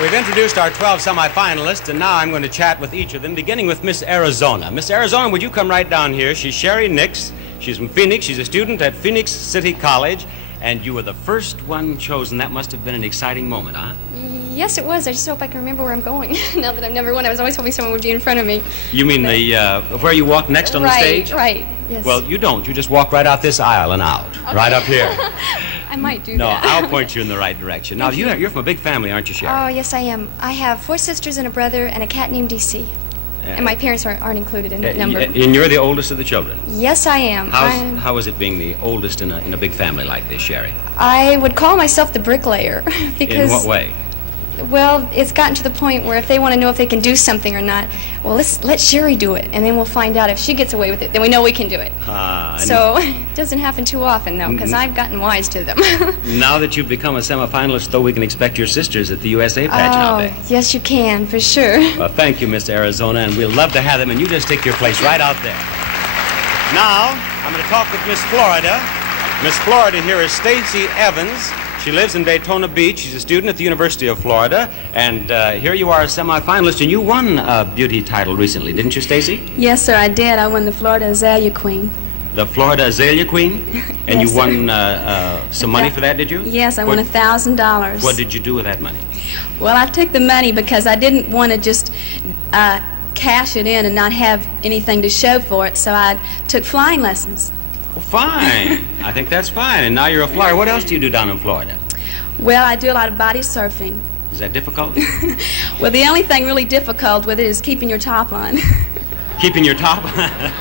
We've introduced our 12 semifinalists, and now I'm going to chat with each of them, beginning with Miss Arizona. Miss Arizona, would you come right down here? She's Sherry Nix. She's from Phoenix. She's a student at Phoenix City College, and you were the first one chosen. That must have been an exciting moment, huh? Yes, it was. I just hope I can remember where I'm going. Now that I've never won, I was always hoping someone would be in front of me. You mean where you walk next on the stage? Right, yes. Well, you don't. You just walk right out this aisle and out. Okay. Right up here. I might do no, that. No, I'll point you in the right direction. Now, you're from a big family, aren't you, Sherry? Oh, yes, I am. I have 4 sisters and a brother and a cat named DC. And my parents aren't included in that number. And you're the oldest of the children? Yes, I am. How is it being the oldest in a big family like this, Sherry? I would call myself the bricklayer. Because, in what way? Well, it's gotten to the point where if they want to know if they can do something or not, well, let Sherry do it, and then we'll find out if she gets away with it. Then we know we can do it. So it doesn't happen too often, though, because I've gotten wise to them. Now that you've become a semifinalist, though, we can expect your sisters at the USA pageant, I bet. Yes, you can, for sure. Well, thank you, Miss Arizona, and we'll love to have them, and you just take your place right out there. Now, I'm going to talk with Miss Florida. Miss Florida here is Stacy Evans. She lives in Daytona Beach. She's a student at the University of Florida. And here you are, a semifinalist, and you won a beauty title recently, didn't you, Stacy? Yes, sir, I did. I won the Florida Azalea Queen. The Florida Azalea Queen? And Yes, you won some money for that, did you? Yes, I won $1,000. What did you do with that money? Well, I took the money because I didn't want to just cash it in and not have anything to show for it, so I took flying lessons. Well, fine. I think that's fine. And now you're a flyer. What else do you do down in Florida? Well, I do a lot of body surfing. Is that difficult? Well, the only thing really difficult with it is keeping your top on. Keeping your top on?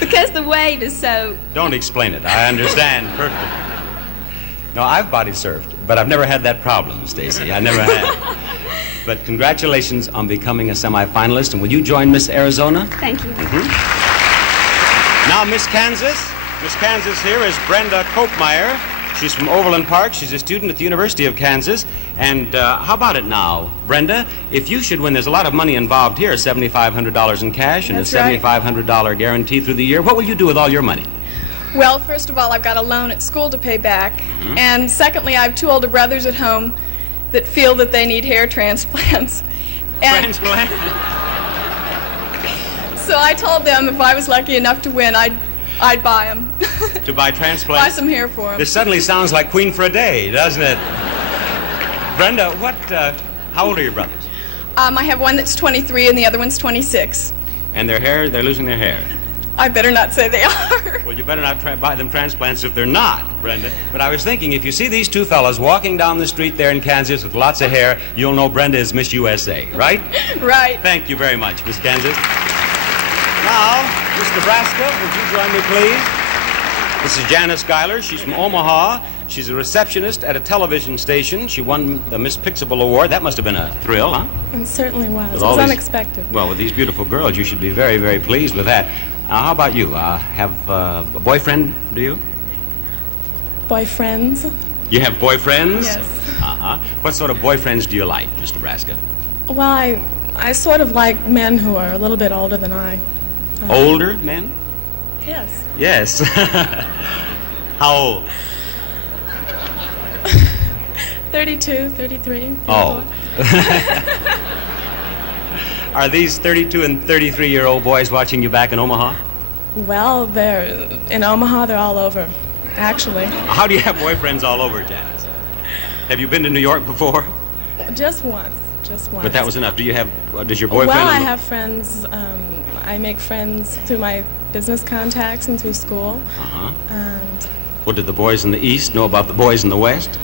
Because the wave is so... Don't explain it. I understand perfectly. No, I've body surfed, but I've never had that problem, Stacy. I never had. But congratulations on becoming a semifinalist. And will you join Miss Arizona? Thank you. Mm-hmm. Now, Miss Kansas. Miss Kansas here is Brenda Kopmeyer. She's from Overland Park. She's a student at the University of Kansas. And how about it now, Brenda? If you should win, there's a lot of money involved here, $7,500 in cash and That's a $7,500 guarantee through the year. What will you do with all your money? Well, first of all, I've got a loan at school to pay back. Mm-hmm. And secondly, I have 2 older brothers at home that feel that they need hair transplants. And Transplant? so I told them if I was lucky enough to win, I'd buy them. To buy transplants? Buy some hair for them. This suddenly sounds like Queen for a Day, doesn't it? Brenda, how old are your brothers? I have one that's 23 and the other one's 26. And their hair, they're losing their hair. I better not say they are. Well, you better not buy them transplants if they're not, Brenda. But I was thinking, if you see these 2 fellas walking down the street there in Kansas with lots of hair, you'll know Brenda is Miss USA, right? Right. Thank you very much, Miss Kansas. Now, Miss Nebraska, would you join me, please? This is Janice Geiler. She's from Omaha. She's a receptionist at a television station. She won the Miss Pixable Award. That must have been a thrill, huh? It certainly was. With It all was these- unexpected. Well, with these beautiful girls, you should be very, very pleased with that. How about you? Have a boyfriend, do you? Boyfriends? You have boyfriends? Yes. Uh-huh. What sort of boyfriends do you like, Miss Nebraska? Well, I sort of like men who are a little bit older than I. Older men? Yes. Yes. How old? 32, 33. Oh. Are these 32 and 33-year-old boys watching you back in Omaha? Well, they're in Omaha. They're all over, actually. How do you have boyfriends all over, Janice? Have you been to New York before? Just once. Just once. But that was enough. Does your boyfriend... Well, I have friends. I make friends through my business contacts and through school. Uh-huh. And Well, did the boys in the East know about the boys in the West?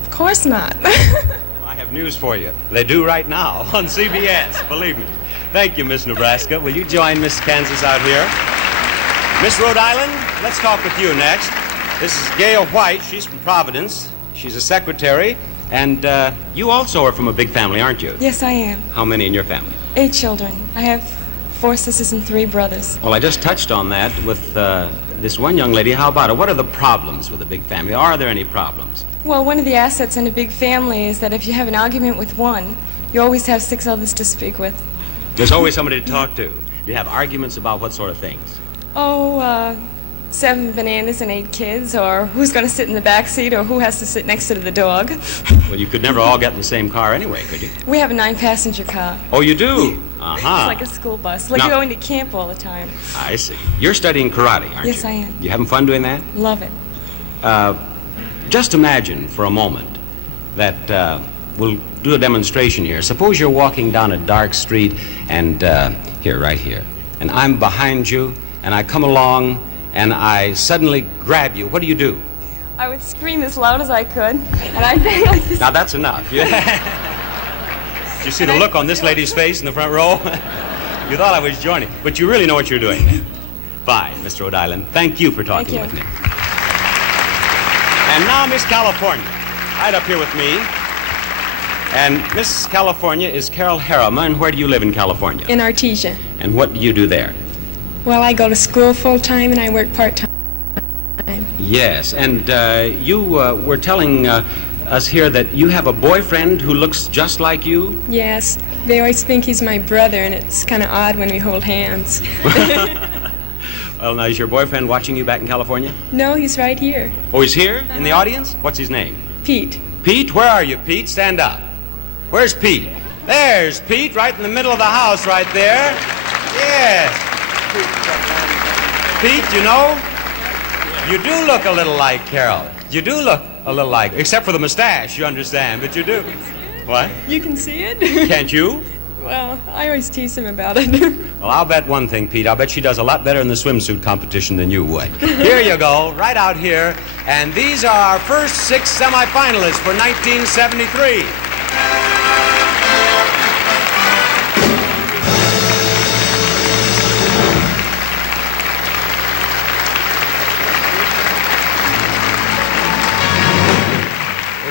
of course not. I have news for you. They do right now on CBS, believe me. Thank you, Miss Nebraska. Will you join Miss Kansas out here? Miss Rhode Island, let's talk with you next. This is Gail White. She's from Providence. She's a secretary. And you also are from a big family, aren't you? Yes, I am. How many in your family? 8 children. I have 4 sisters and 3 brothers. Well, I just touched on that with this one young lady. How about it? What are the problems with a big family? Are there any problems? Well, one of the assets in a big family is that if you have an argument with one, you always have 6 others to speak with. There's always somebody to talk to. Do you have arguments about what sort of things? Oh, 7 bananas and 8 kids, or who's going to sit in the back seat, or who has to sit next to the dog. Well, you could never all get in the same car anyway, could you? We have a 9-passenger car. Oh, you do? Uh-huh. It's like a school bus. Like Now- you're going to camp all the time. I see. You're studying karate, aren't you? Yes, I am. You having fun doing that? Love it. Just imagine for a moment that we'll do a demonstration here. Suppose you're walking down a dark street and here, right here, and I'm behind you, and I come along and I suddenly grab you. What do you do? I would scream as loud as I could, and I'd be like this. Now that's enough. Did you see the look on this lady's face in the front row? You thought I was joining, but you really know what you're doing. Fine, Mr. Rhode Island. Thank you for talking Thank with you. me. And now Miss California, right up here with me. And Miss California is Carol Harriman. And where do you live in California? In Artesia. And what do you do there? Well, I go to school full-time and I work part-time. Yes, and you were telling us here that you have a boyfriend who looks just like you? Yes, they always think he's my brother, and it's kind of odd when we hold hands. Well, now, is your boyfriend watching you back in California? No, he's right here. Oh, he's here in the audience? What's his name? Pete. Pete, where are you, Pete? Stand up. Where's Pete? There's Pete, right in the middle of the house right there. Yes. Pete, you know, you do look a little like Carol. You do look a little like, except for the mustache, you understand, but you do. What? You can see it? Can't you? Well, I always tease him about it. Well, I'll bet one thing, Pete. I'll bet she does a lot better in the swimsuit competition than you would. Here you go, right out here. And these are our first 6 semifinalists for 1973.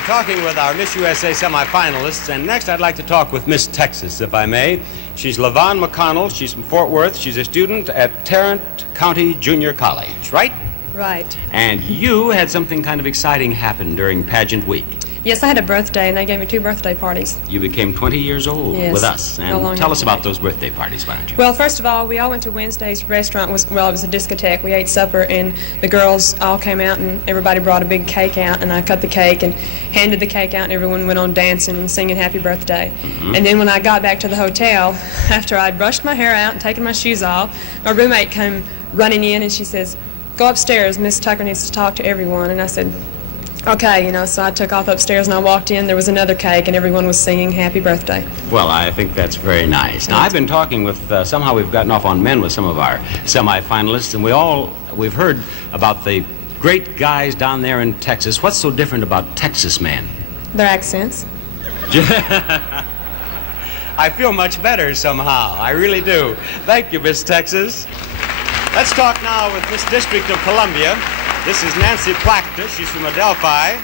Talking with our Miss USA semifinalists, and next I'd like to talk with Miss Texas, if I may. She's LaVon McConnell. She's from Fort Worth. She's a student at Tarrant County Junior College, right? Right. And you had something kind of exciting happen during pageant week. Yes, I had a birthday, and they gave me 2 birthday parties. You became 20 years old Yes. with us. No And longer tell us about birthday. those birthday parties, why don't you? Well, first of all, we all went to Wednesday's restaurant. It was a discotheque. We ate supper, and the girls all came out, and everybody brought a big cake out, and I cut the cake and handed the cake out, and everyone went on dancing and singing happy birthday. And then when I got back to the hotel, after I'd brushed my hair out and taken my shoes off, my roommate came running in, and she says, "Go upstairs, Miss Tucker needs to talk to everyone." And I said, "Okay," so I took off upstairs and I walked in. There was another cake and everyone was singing happy birthday. Well, I think that's very nice. Now, I've been talking with, somehow we've gotten off on men with some of our semifinalists, and we've heard about the great guys down there in Texas. What's so different about Texas men? Their accents. I feel much better somehow. I really do. Thank you, Miss Texas. Let's talk now with Miss District of Columbia. This is Nancy Plachta. She's from Adelphi.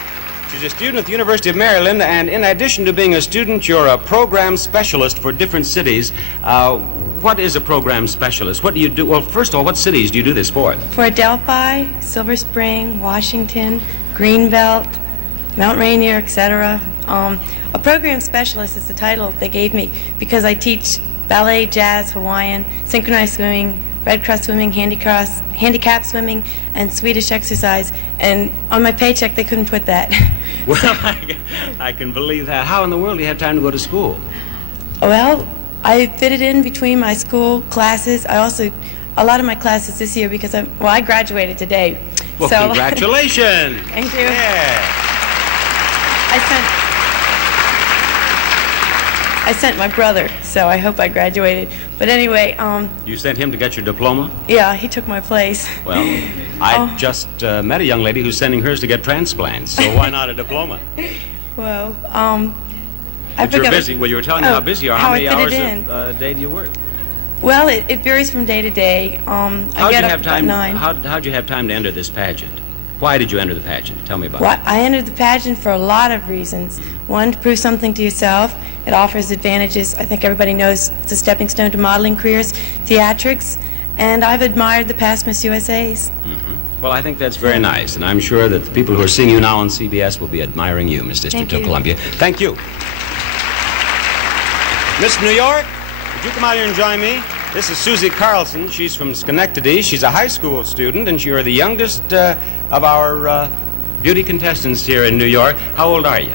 She's a student at the University of Maryland, and in addition to being a student, you're a program specialist for different cities. What is a program specialist? What do you do? Well, first of all, what cities do you do this for? For Adelphi, Silver Spring, Washington, Greenbelt, Mount Rainier, etc. A program specialist is the title they gave me because I teach ballet, jazz, Hawaiian, synchronized swimming, Red Cross swimming, handicap swimming, and Swedish exercise. And on my paycheck, they couldn't put that. Well, I can believe that. How in the world do you have time to go to school? Well, I fit it in between my school classes. I also, a lot of my classes this year because I graduated today. Well, So- congratulations. Thank you. Yeah. I sent my brother, so I hope I graduated. But anyway, You sent him to get your diploma? yeah, he took my place. Well, I just met a young lady who's sending hers to get transplants, so why not a diploma? Well, But you're busy. Well, you were telling me how busy you are. How how I many fit hours it in. a day do you work? Well, it varies from day to day. I How'd get you up have about time? 9. How'd you have time to enter this pageant? Why did you enter the pageant? Tell me about Well, it. I entered the pageant for a lot of reasons. One, to prove something to yourself. It offers advantages. I think everybody knows it's a stepping stone to modeling careers, theatrics, and I've admired the past Miss USAs. Well, I think that's very nice, and I'm sure that the people who are seeing you now on CBS will be admiring you, Miss District Thank of you. Columbia. Thank you. Miss New York, would you come out here and join me? This is Susie Carlson. She's from Schenectady. She's a high school student, and you're the youngest of our beauty contestants here in New York. How old are you?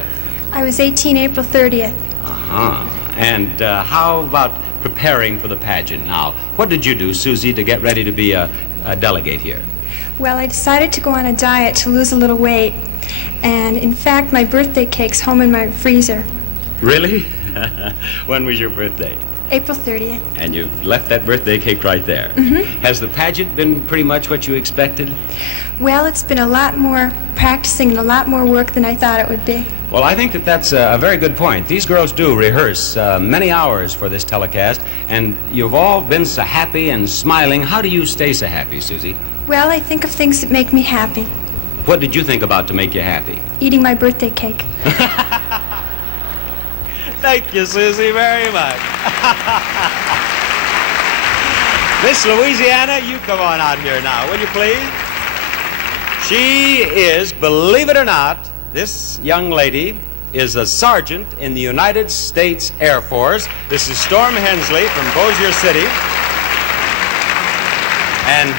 I was 18 April 30th. Uh-huh. And how about preparing for the pageant now? What did you do, Susie, to get ready to be a delegate here? Well, I decided to go on a diet to lose a little weight. And in fact, my birthday cake's home in my freezer. Really? When was your birthday? April 30th. And you've left that birthday cake right there. Mm-hmm. Has the pageant been pretty much what you expected? Well, it's been a lot more practicing and a lot more work than I thought it would be. Well, I think that that's a very good point. These girls do rehearse many hours for this telecast, and you've all been so happy and smiling. How do you stay so happy, Susie? Well, I think of things that make me happy. What did you think about to make you happy? Eating my birthday cake. Thank you, Susie, very much. Miss Louisiana, you come on out here now, will you please? She is, believe it or not, this young lady is a sergeant in the United States Air Force. This is Storm Hensley from Bossier City. And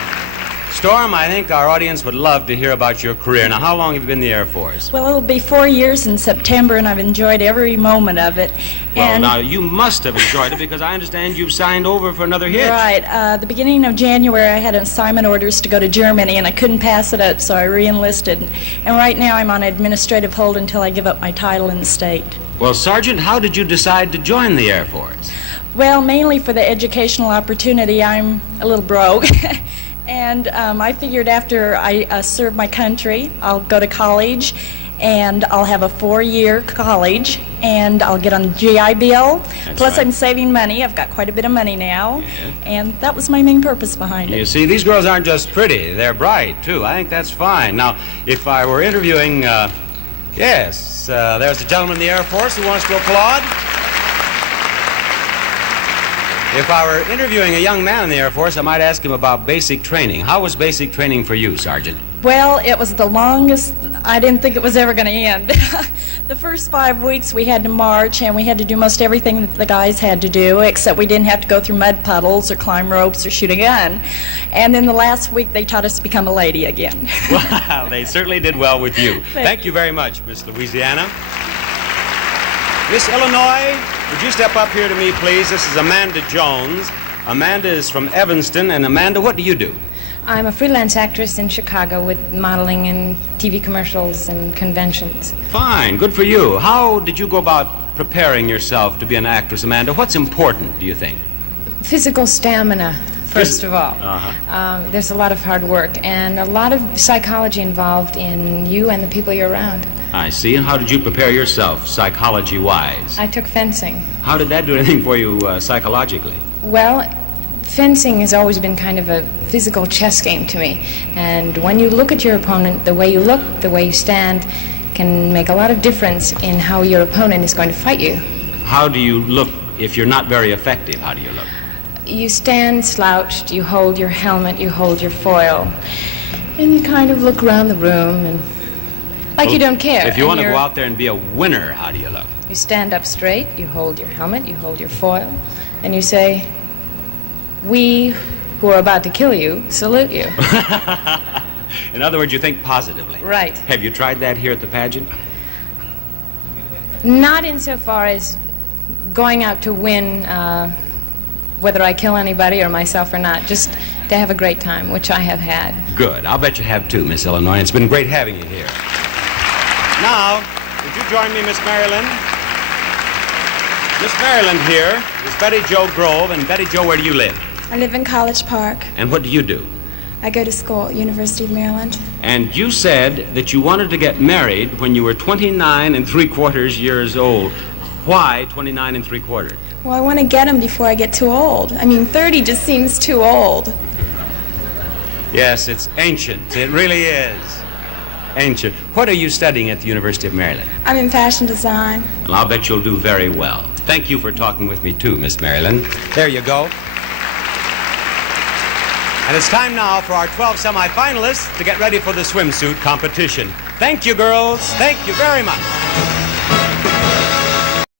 Storm, I think our audience would love to hear about your career. Now, how long have you been in the Air Force? Well, it'll be 4 years in September, and I've enjoyed every moment of it. Well, now, you must have enjoyed it because I understand you've signed over for another hit. Right. The beginning of January, I had assignment orders to go to Germany, and I couldn't pass it up, so I re-enlisted. And right now, I'm on administrative hold until I give up my title in the state. Well, Sergeant, how did you decide to join the Air Force? Well, mainly for the educational opportunity. I'm a little broke. And I figured after I serve my country, I'll go to college, and I'll have a 4-year college, and I'll get on the GI Bill. Plus, right. I'm saving money. I've got quite a bit of money now, Yeah. and that was my main purpose behind it. You see, these girls aren't just pretty, they're bright, too. I think that's fine. Now, if I were interviewing, yes, there's a gentleman in the Air Force who wants to applaud. If I were interviewing a young man in the Air Force, I might ask him about basic training. How was basic training for you, Sergeant? Well, it was the longest. I didn't think it was ever going to end. The first 5 weeks we had to march, and we had to do most everything that the guys had to do, except we didn't have to go through mud puddles or climb ropes or shoot a gun. And then the last week they taught us to become a lady again. Well, they certainly did well with you. Thank you very much, Miss Louisiana. Miss Illinois, would you step up here to me, please? This is Amanda Jones. Amanda is from Evanston. And Amanda, what do you do? I'm a freelance actress in Chicago with modeling and TV commercials and conventions. Fine, good for you. How did you go about preparing yourself to be an actress, Amanda? What's important, do you think? Physical stamina, first of all. There's a lot of hard work and a lot of psychology involved in you and the people you're around. I see. And how did you prepare yourself, psychology-wise? I took fencing. How did that do anything for you psychologically? Well, fencing has always been kind of a physical chess game to me. And when you look at your opponent, the way you look, the way you stand, can make a lot of difference in how your opponent is going to fight you. How do you look if you're not very effective? How do you look? You stand slouched, you hold your helmet, you hold your foil, and you kind of look around the room and like you don't care. If you want to go out there and be a winner, how do you look? You stand up straight, you hold your helmet, you hold your foil, and you say, "We who are about to kill you salute you." In other words, you think positively. Right. Have you tried that here at the pageant? Not insofar as going out to win, whether I kill anybody or myself or not, just to have a great time, which I have had. Good. I'll bet you have too, Miss Illinois. It's been great having you here. Now, would you join me, Miss Maryland? Miss Maryland here is Betty Jo Grove. And Betty Jo, where do you live? I live in College Park. And what do you do? I go to school at University of Maryland. And you said that you wanted to get married when you were 29 3/4 years old. Why 29 3/4? Well, I want to get them before I get too old. I mean, 30 just seems too old. Yes, it's ancient. It really is. Ancient. What are you studying at the University of Maryland? I'm in fashion design. Well, I'll bet you'll do very well. Thank you for talking with me, too, Miss Maryland. There you go. And it's time now for our 12 semifinalists to get ready for the swimsuit competition. Thank you, girls. Thank you very much.